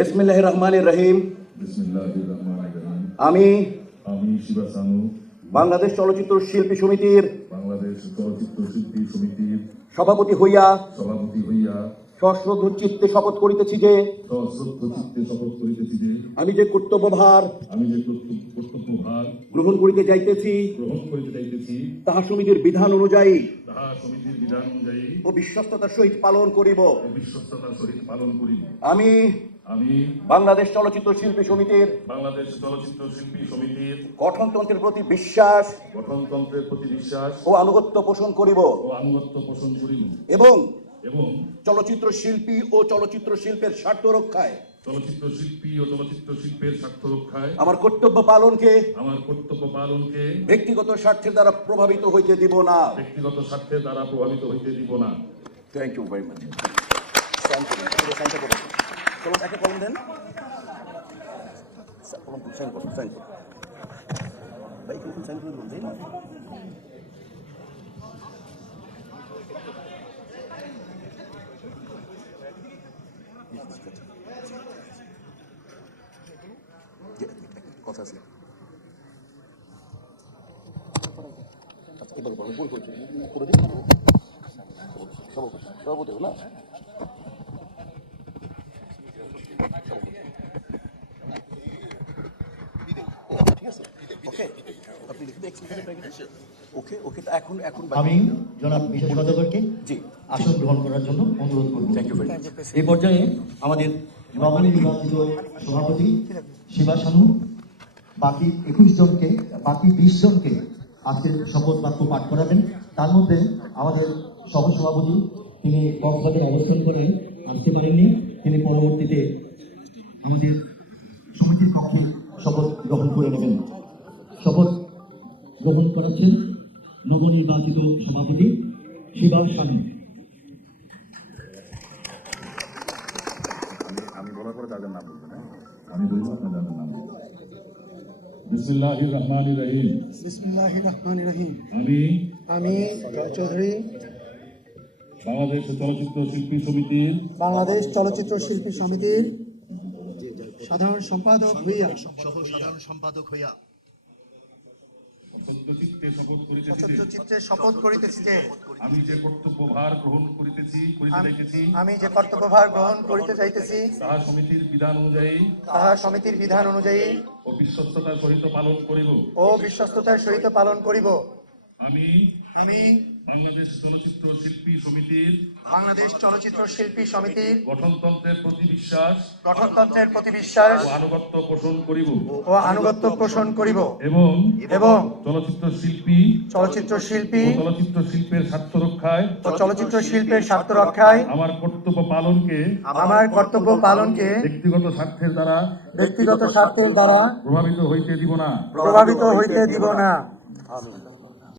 বিসমিল্লাহির রহমানির রহিম। আমি শিবা সানু বাংলাদেশ চলচ্চিত্র শিল্পী সমিতির সভাপতি হইয়া সশ্রদ্ধ চিত্তে শপথ করিতেছি যে আমি যে কর্তব্যভার গ্রহণ করিতে যাইতেছি তাহা সমিতির বিধান অনুযায়ী ও বিশ্বস্ততার সহিত পালন করিব। আমি বাংলাদেশ চলচ্চিত্র শিল্পী সমিতির গঠনতন্ত্রের প্রতি বিশ্বাস ও আনুগত্য পোষণ করিব এবং চলচ্চিত্র শিল্পী ও চলচ্চিত্র শিল্পের স্বার্থ রক্ষায় আমার কর্তব্য পালনকে ব্যক্তিগত স্বার্থের দ্বারা প্রভাবিত হইতে দিব না। Thank you very much. একটা কলম দেন। কথা আছে এবার বলো বল করছি করে দিন সভাপতি না আমি জনাব বিশেষ সদস্যকে আসন গ্রহণ করার জন্য অনুরোধ করব। এই পর্যায়ে আমাদের নবনির্বাচিত সভাপতি শিবা সানু বাকি 21 জনকে বাকি 20 জনকে আজকের শপথ বাক্য পাঠ করাবেন। তার মধ্যে আমাদের সহসভাপতি তিনি কক্সবাজারে অবস্থান করে আসতে পারেননি, তিনি পরবর্তীতে আমাদের সমিতির কক্ষে শপথ গ্রহণ করে নেবেন। শপথ গ্রহণ করাচ্ছেন নবনির্বাচিত সভাপতি শিবা সানু। আমি বলার পরে তাদের নাম বলবেন। আমি বলবো আপনাদের নাম। বিসমিল্লাহির রহমানির রহিম। বিসমিল্লাহির রহমানির রহিম। আমি জয় চৌধুরী বাংলাদেশ চলচ্চিত্র শিল্পী সমিতির সাধারণ সম্পাদক হইয়া সচিত্রে শপথ করিতেছি যে আমি যে কর্তব্যভার গ্রহণ করিতে যাইতেছি তাহা সমিতির বিধান অনুযায়ী ও বিশ্বস্ততার সহিত পালন করিব। আমি বাংলাদেশ চলচ্চিত্র শিল্পী সমিতির গঠনতন্ত্রের প্রতি বিশ্বাস ও আনুগত্য পোষণ করিব এবং চলচ্চিত্র শিল্পী ও চলচ্চিত্র শিল্পের স্বার্থ রক্ষায় আমার কর্তব্য পালনকে ব্যক্তিগত স্বার্থের দ্বারা প্রভাবিত হইতে দিব না।